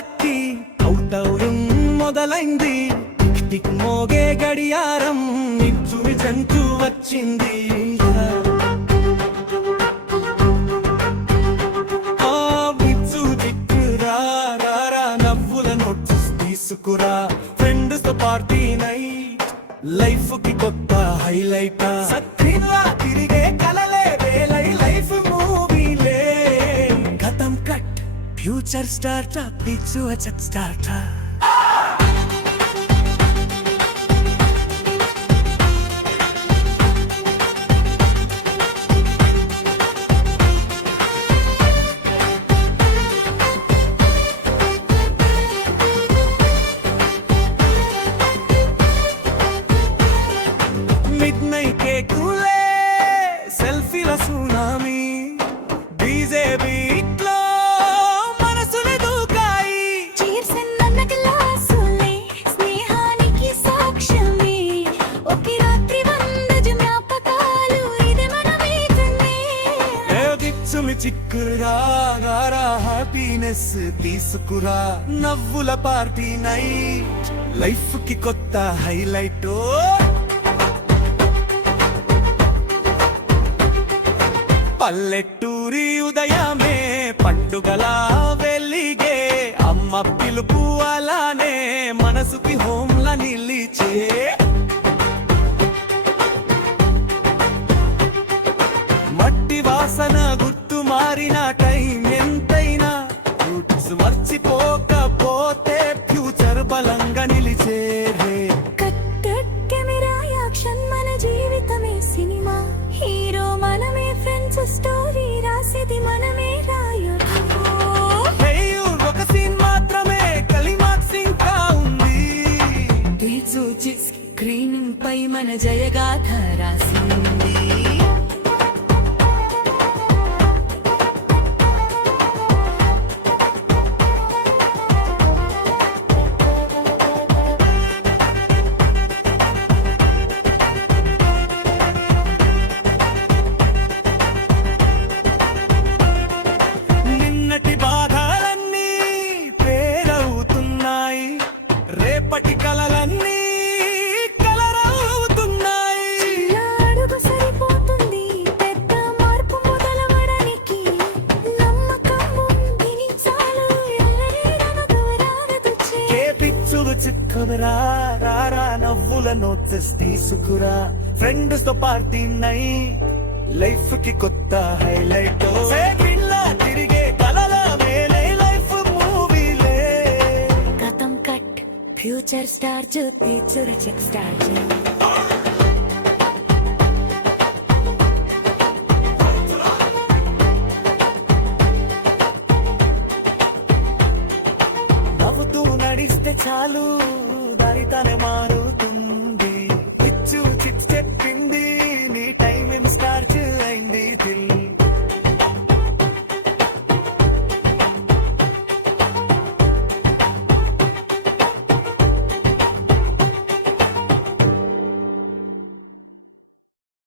lucky అవుటౌరం మొదలైంది tick tick మోగే గడియారం నిచ్చుని జంటూ వచ్చింది తీసుకురా ఫ్రెండ్స్ తో పార్టీ నైట్ లైఫ్ కి కొత్త హైలైట్ సత్తిలా తిరిగే కలలే వేలై లైఫ్ మూవీలే గతం కట్ ఫ్యూచర్ స్టార్ట్ పిచ్చు స్టార్ట్ సెల్ఫీల సునామీ డీజే బీట్ లో మనసులు దూకాయి చీర్స్ అన్న గ్లాసులే స్నేహానికి సాక్ష్యమే ఒకే రాత్రి 100 జ్ఞాపకాలు ఇదే మన మీదనే ఏ దిచ్చుమి చిక్కురా గారా హ్యాపీనెస్ తీసుకురా నవ్వుల పార్టీ నైట్ లైఫ్ కి కొత్త హైలైట్ పల్లెటూరి ఉదయమే పండుగల వెలిగే అమ్మ పిలుపు అలానే మనసుకి హోంల నిలిచే మట్టి వాసన గుర్తు మారిన టైం ఎంతైనా రూట్స్ మర్చిపోకపోతే ఫ్యూచర్ బలంగా నిలిచే సినిమా హీరో మనమే ఫ్రెండ్స్ స్టోరీ రాసేది మనమే ఒక సీన్ మాత్రమే క్లైమాక్స్ ఇంకా ఉంది చూచి స్క్రీన్ పై మన జయగాథ రాసింది రేపటి కలలన్నీ కలరవుతున్నాయి అడుగు సరిపోతుంది పెద్ద మార్పు మొదలవడానికి నమ్మకం ఉందిని చాలు ఎల్లరీడను దూరానదుచే ఏ పిచ్చులు చిక్కదురా రారా నవ్వుల నోట్స్ తీసుకురా ఫ్రెండ్స్ తో పార్టీ నై లైఫ్ కి కొత్త హైలైట్ తిరిగే కలల మేలే లైఫ్ మూవీలే ఫ్యూచర్ స్టార్ చూపి చురచక్ స్టార్